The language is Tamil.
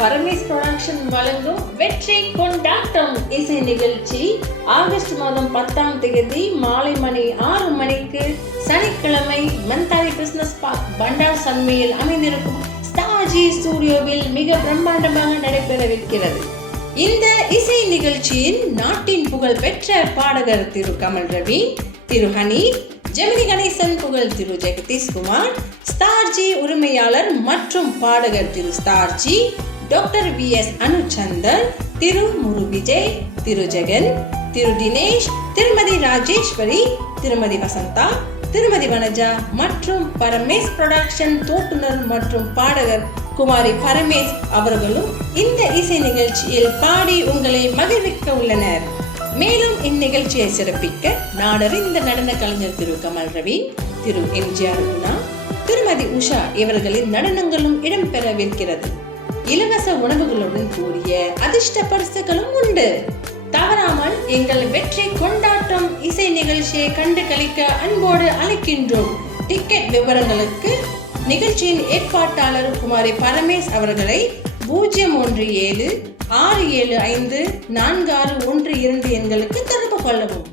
பரமேஸ் புரொடக்ஷன் வழங்கும் வெற்றி கொண்டாட்டம் இசை நிகழ்ச்சி ஆகஸ்ட் மாதம் 10ஆம் தேதி மாலை மணி 6 மணிக்கு சனிக்கிழமை மந்தாரி பிசினஸ் பார்க் பண்டார் சன்மையில் அமைந்திருக்கும் ஸ்டார்ஜி ஸ்டுடியோவில் மிக பிரம்மாண்டமாக நடைபெறவிருக்கிறது. இந்த இசை நிகழ்ச்சியின் நாட்டின் புகழ் பெற்ற பாடகர் திரு கமல் ரவி, திரு ஹனி, ஜெமினி கணேசன் புகழ் திரு ஜெகதீஷ்குமார், ஸ்டார்ஜி உரிமையாளர் மற்றும் பாடகர் திரு ஸ்டார்ஜி, டாக்டர் VS அனுச்சந்தர், திரு முரு விஜய், திரு ஜெகன், திரு தினேஷ், திருமதி ராஜேஸ்வரி, திருமதி வசந்தா, திருமதி வனஜா மற்றும் பரமேஸ் புரொடக்ஷன் தோட்டுனர் மற்றும் பாடகர் குமாரி பரமேஸ் அவர்களும் இந்த இசை நிகழ்ச்சியில் பாடி உங்களை மகிழ்விக்க உள்ளனர். மேலும் இந்நிகழ்ச்சியை சிறப்பிக்க நாடறிந்த நடன கலைஞர் திரு கமல் ரவி, திரு MGR குணா, திருமதி உஷா இவர்களின் நடனங்களும் இடம்பெறவிருக்கிறது. இலவச உணவுகளுடன் கூடிய அதிர்ஷ்ட பரிசுகளும் உண்டு. தவறாமல் எங்கள் வெற்றி கொண்டாட்டம் இசை நிகழ்ச்சியை கண்டு களிக்க அன்போடு அழைக்கின்றோம். டிக்கெட் விவரங்களுக்கு நிகழ்ச்சியின் ஏற்பாட்டாளர் குமாரி பரமேஸ் அவர்களை 017-675-4612 எண்களுக்கு தொடர்பு கொள்ளவும்.